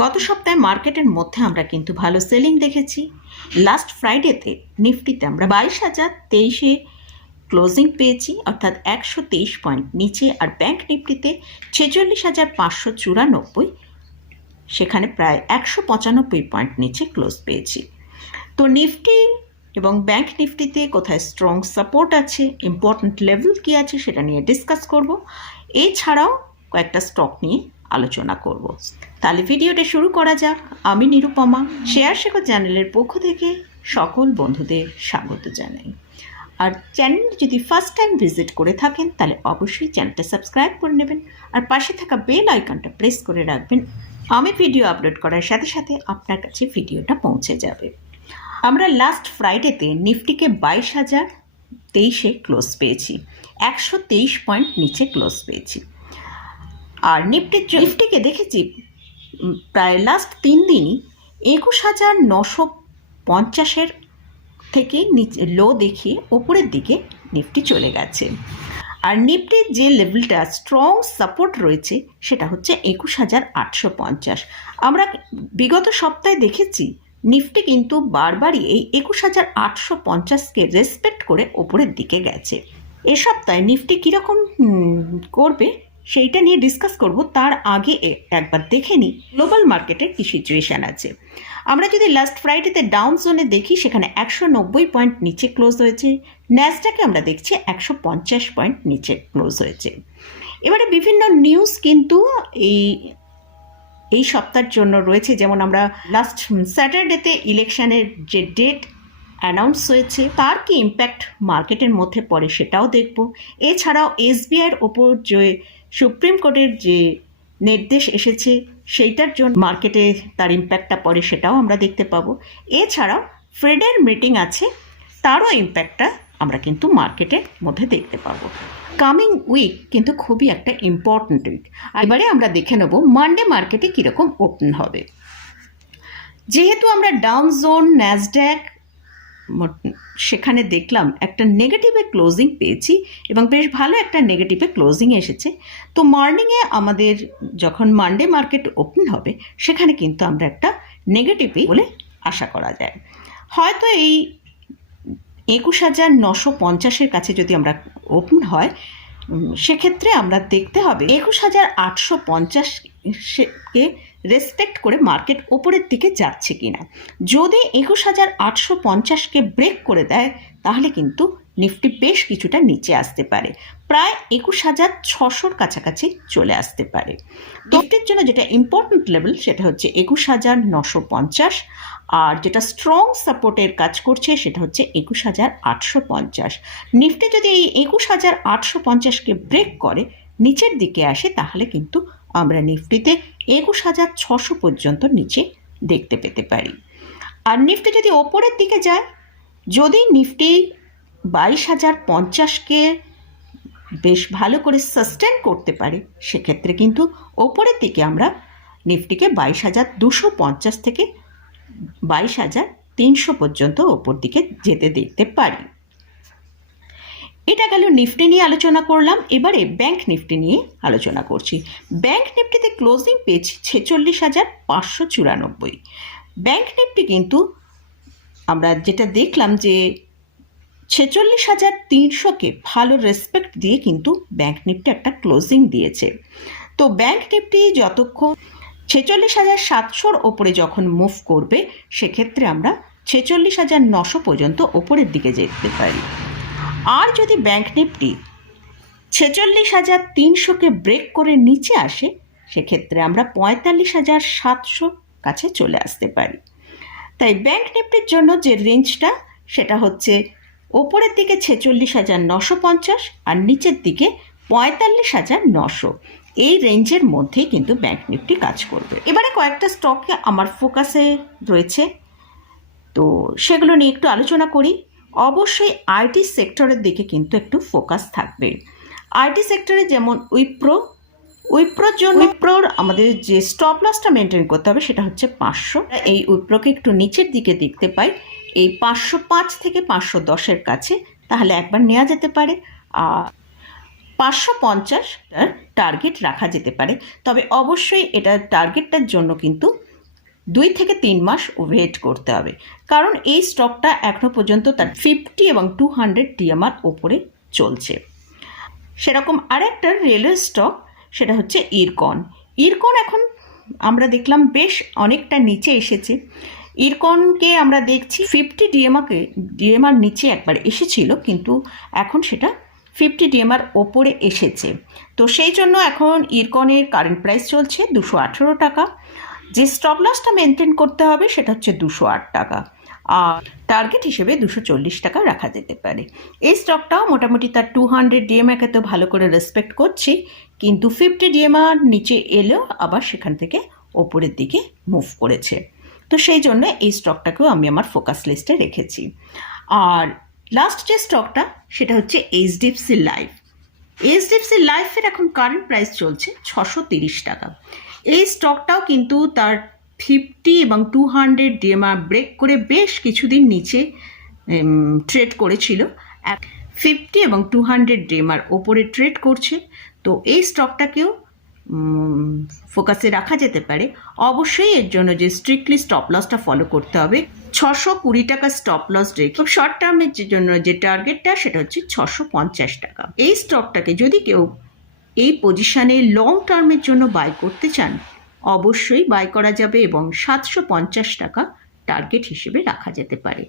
গত সপ্তাহে মার্কেটের মধ্যে আমরা কিন্তু ভালো সেলিং দেখেছি। লাস্ট ফ্রাইডেতে নিফটিতে আমরা 22,023-এ ক্লোজিং পেয়েছি, অর্থাৎ 123 পয়েন্ট নিচে। আর ব্যাংক নিফটিতে 46,594, সেখানে প্রায় 195 পয়েন্ট নিচে ক্লোজ পেয়েছি। তো নিফটি এবং ব্যাংক নিফটিতে কোথায় স্ট্রং সাপোর্ট আছে, ইম্পর্ট্যান্ট লেভেল কী আছে, সেটা নিয়ে ডিসকাস করব। এছাড়াও কয়েকটা স্টক নিয়ে আলোচনা করব। তাহলে ভিডিওটা শুরু করা যাক। আমি নিরুপমা, শেয়ার শেখর চ্যানেলের পক্ষ থেকে সকল বন্ধুদের স্বাগত জানাই। আর চ্যানেল যদি ফার্স্ট টাইম ভিজিট করে থাকেন তাহলে অবশ্যই চ্যানেলটা সাবস্ক্রাইব করে নেবেন আর পাশে থাকা বেল আইকনটা প্রেস করে রাখবেন। আমি ভিডিও আপলোড করার সাথে সাথে আপনার কাছে ভিডিওটা পৌঁছে যাবে। আমরা লাস্ট ফ্রাইডেতে নিফটিকে 22,023-এ ক্লোজ পেয়েছি, 123 পয়েন্ট নিচে ক্লোজ পেয়েছি। আর নিফটিকে দেখেছি প্রায় লাস্ট 3 দিনই 21,950-এর থেকে নিচে লো দেখিয়ে ওপরের দিকে নিফটি চলে গেছে। আর নিফটির যে লেভেলটা স্ট্রং সাপোর্ট রয়েছে সেটা হচ্ছে 21,850। আমরা বিগত সপ্তাহে দেখেছি নিফটি কিন্তু বারবারই এই 21,850-কে রেসপেক্ট করে ওপরের দিকে গেছে। এ সপ্তাহে নিফটি কীরকম করবে সেইটা নিয়ে ডিসকাস করব। তার আগে একবার দেখে নিই গ্লোবাল মার্কেটের কী সিচুয়েশান আছে। আমরা যদি লাস্ট ফ্রাইডেতে ডাউন জোনে দেখি, সেখানে 190 পয়েন্ট নিচে ক্লোজ হয়েছে। ন্যাসডাকে আমরা দেখছি 150 পয়েন্ট নিচে ক্লোজ হয়েছে। এবারে বিভিন্ন নিউজ কিন্তু এই সপ্তাহের জন্য রয়েছে। যেমন আমরা লাস্ট স্যাটারডেতে ইলেকশনের যে ডেট অ্যানাউন্স হয়েছে তার কি ইম্প্যাক্ট মার্কেটের মধ্যে পড়ে সেটাও দেখব। এছাড়াও এসবিআইয়ের ওপর যে সুপ্রিম কোর্টের যে নির্দেশ এসেছে সেইটার জন্য মার্কেটে তার ইম্প্যাক্টটা পড়ে সেটাও আমরা দেখতে পাবো। এছাড়াও ফেডের মিটিং আছে, তারও ইম্প্যাক্টটা আমরা কিন্তু মার্কেটের মধ্যে দেখতে পাবো। কামিং উইক কিন্তু খুবই একটা ইম্পর্ট্যান্ট উইক। এবারে আমরা দেখে নেব মানডে মার্কেটে কীরকম ওপেন হবে। যেহেতু আমরা ডাউন জোন, ন্যাসড্যাক সেখানে দেখলাম একটা নেগেটিভে ক্লোজিং পেয়েছি এবং বেশ ভালো একটা নেগেটিভে ক্লোজিং এসেছে। তো মর্নিংয়ে আমাদের যখন মানডে মার্কেট ওপেন হবে সেখানে কিন্তু আমরা একটা নেগেটিভই বলে আশা করা যায়। হয়তো এই 21,950-এর কাছে যদি আমরা ওপেন হয় সেক্ষেত্রে আমরা দেখতে হবে 21,850-কে রেসপেক্ট করে মার্কেট ওপরের দিকে যাচ্ছে কিনা। যদি 21,850-কে ব্রেক করে দেয় তাহলে কিন্তু নিফটি বেশ কিছুটা নিচে আসতে পারে, প্রায় 21,600-র কাছাকাছি চলে আসতে পারে। নিফটির জন্য যেটা ইম্পর্ট্যান্ট লেভেল সেটা হচ্ছে 21,950, আর যেটা স্ট্রং সাপোর্টের কাজ করছে সেটা হচ্ছে 21,850। নিফটি যদি এই 21,850-কে ব্রেক করে নিচের দিকে আসে তাহলে কিন্তু আমরা নিফটিতে 21,600 পর্যন্ত নিচে দেখতে পেতে পারি। আর নিফটি যদি ওপরের দিকে যায়, যদি নিফটি 22,050-কে বেশ ভালো করে সাস্টেন করতে পারে সেক্ষেত্রে কিন্তু ওপরের দিকে আমরা নিফটিকে 22,250 থেকে 22,300 পর্যন্ত ওপর দিকে যেতে দেখতে পারি। এটা গেল নিফটি নিয়ে আলোচনা করলাম। এবারে ব্যাংক নিফটি নিয়ে আলোচনা করছি। ব্যাংক নিফটিতে ক্লোজিং পেয়েছি 46,594। ব্যাংক নিফটি কিন্তু আমরা যেটা দেখলাম যে 46,300-কে ভালো রেসপেক্ট দিয়ে কিন্তু ব্যাংক নিফটি একটা ক্লোজিং দিয়েছে। তো ব্যাংক নিফটি যতক্ষণ 46,700-র ওপরে যখন মুভ করবে সেক্ষেত্রে আমরা 46,900 পর্যন্ত ওপরের দিকে যেতে পারি। আর যদি ব্যাংক নিফটি 46,300-কে ব্রেক করে নিচে আসে সেক্ষেত্রে আমরা 45,700 কাছে চলে আসতে পারি। তাই ব্যাংক নিফটির জন্য যে রেঞ্জটা সেটা হচ্ছে ওপরের দিকে 46,950 আর নিচের দিকে 45,900। এই রেঞ্জের মধ্যেই কিন্তু ব্যাংক নিফটি কাজ করবে। এবারে কয়েকটা স্টকে আমার ফোকাসে রয়েছে, তো সেগুলো নিয়ে একটু আলোচনা করি। অবশ্যই আইটি সেক্টরের দিকে কিন্তু একটু ফোকাস থাকবে। আইটি সেক্টরে যেমন উইপ্রোর জন্য উইপ্রোর আমাদের যে স্টপ লসটা মেনটেন করতে হবে সেটা হচ্ছে 500। এই উইপ্রোকে একটু নিচের দিকে দেখতে পাই এই 505 থেকে 510-এর কাছে, তাহলে একবার নেওয়া যেতে পারে। আর 550-টার টার্গেট রাখা যেতে পারে, তবে অবশ্যই এটা টার্গেটটার জন্য কিন্তু 2 থেকে 3 মাস ওয়েট করতে হবে, কারণ এই স্টকটা এখনও পর্যন্ত তার 50 এবং 200 ডিএমআর ওপরে চলছে। সেরকম আরেকটা রেলওয়ে স্টক, সেটা হচ্ছে ইরকন। ইরকন এখন আমরা দেখলাম বেশ অনেকটা নিচে এসেছে। ইরকনকে আমরা দেখছি 50 ডিএমআর নিচে একবার এসেছিল, কিন্তু এখন সেটা 50 ডিএমআর ওপরে এসেছে। তো সেই জন্য এখন ইরকনের কারেন্ট প্রাইস চলছে 218 টাকা। যে স্টপ লসটা মেনটেন করতে হবে সেটা হচ্ছে 208 টাকা, আর টার্গেট হিসেবে 240 টাকা রাখা যেতে পারে। এই স্টকটাও মোটামুটি তার 200 ডিএমআরকে তো ভালো করে রেসপেক্ট করছি, কিন্তু 50 ডিএমআর নিচে এলেও আবার সেখান থেকে ওপরের দিকে মুভ করেছে। তো সেই জন্য এই স্টকটাকেও আমি আমার ফোকাস লিস্টে রেখেছি। আর লাস্ট যে স্টকটা সেটা হচ্ছে এইচডিএফসি লাইফ। এইচডিএফসি লাইফের এখন কারেন্ট প্রাইস চলছে 630 টাকা। এই স্টকটাও কিন্তু তার 50 এবং 200 ডিএমআর ব্রেক করে বেশ কিছুদিন নিচে ট্রেড করেছিল। 50 এবং 200 ডিএমআর ওপরে ট্রেড করছে। তো এই স্টকটাকেও ফোকাসে রাখা যেতে পারে। অবশ্যই এর জন্য যে স্ট্রিক্টলি স্টপ লসটা ফলো করতে হবে, 620 টাকা স্টপ লস রেখে খুব শর্ট টার্মের জন্য যে টার্গেটটা সেটা হচ্ছে 650 টাকা। এই স্টকটাকে যদি কেউ এই পজিশানে লং টার্মের জন্য বাই করতে চান, অবশ্যই বাই করা যাবে এবং 750 টাকা টার্গেট হিসেবে রাখা যেতে পারে।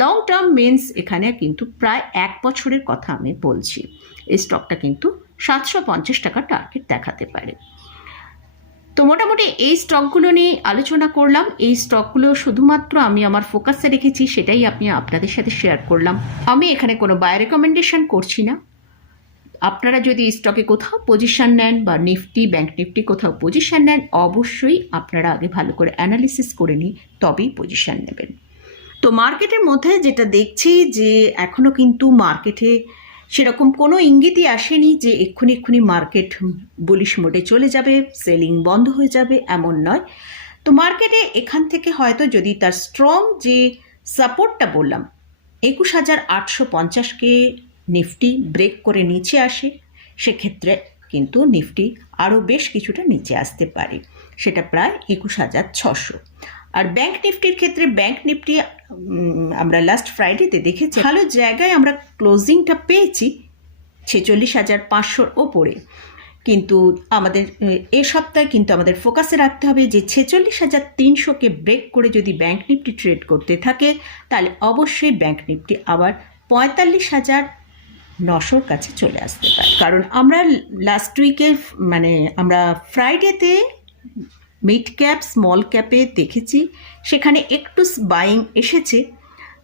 লং টার্ম মিনস এখানে কিন্তু প্রায় 1 বছরের কথা আমি বলছি। এই স্টকটা কিন্তু 750 টাকা টার্গেট দেখাতে পারে। তো মোটামুটি এই স্টকগুলো নিয়ে আলোচনা করলাম। এই স্টকগুলো শুধুমাত্র আমি আমার ফোকাসে রেখেছি, সেটাই আমি আপনাদের সাথে শেয়ার করলাম। আমি এখানে কোনো বাই রেকমেন্ডেশন করছি না। আপনারা যদি স্টকে কোথাও পজিশন নেন বা নিফটি, ব্যাংক নিফটি কোথাও পজিশন নেন, অবশ্যই আপনারা আগে ভালো করে অ্যানালিসিস করে নিন, তবেই পজিশন নেবেন। তো মার্কেটের মধ্যে যেটা দেখছি যে এখনও কিন্তু মার্কেটে সেরকম কোনো ইঙ্গিতই আসেনি যে এক্ষুনি মার্কেট বুলিশ মোডে চলে যাবে, সেলিং বন্ধ হয়ে যাবে, এমন নয়। তো মার্কেটে এখান থেকে হয়তো যদি তার স্ট্রং যে সাপোর্টটা বললাম 21,850কে নিফটি ব্রেক করে নিচে আসে, সেক্ষেত্রে কিন্তু নিফটি আরও বেশ কিছুটা নিচে আসতে পারে, সেটা প্রায় 21,600। আর ব্যাংক নিফটির ক্ষেত্রে ব্যাংক নিফটি আমরা লাস্ট ফ্রাইডেতে দেখেছি ভালো জায়গায় আমরা ক্লোজিংটা পেয়েছি 46,500 ওপরে, কিন্তু আমাদের এ সপ্তাহে কিন্তু আমাদের ফোকাসে রাখতে হবে যে 46,300কে ব্রেক করে যদি ব্যাংক নিফটি ট্রেড করতে থাকে, তাহলে অবশ্যই ব্যাংক নিফটি আবার 45,900 কাছে চলে আসতে পারে। কারণ আমরা লাস্ট উইকে আমরা ফ্রাইডেতে মিড ক্যাপ স্মল ক্যাপে দেখেছি সেখানে একটু বাইং এসেছে।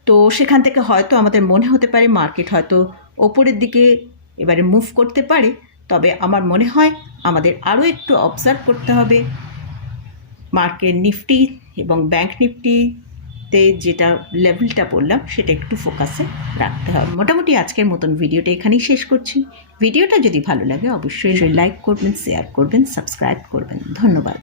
তো সেখান থেকে হয়তো আমাদের মনে হতে পারে মার্কেট হয়তো ওপরের দিকে এবারে মুভ করতে পারে, তবে আমার মনে হয় আমাদের আরও একটু অবজার্ভ করতে হবে। মার্কেট নিফটি এবং ব্যাংক নিফটিতে যেটা লেভেলটা বললাম সেটা একটু ফোকাসে রাখতে হবে। মোটামুটি আজকের মতন ভিডিওটা এখানেই শেষ করছি। ভিডিওটা যদি ভালো লাগে অবশ্যই লাইক করবেন, শেয়ার করবেন, সাবস্ক্রাইব করবেন। ধন্যবাদ।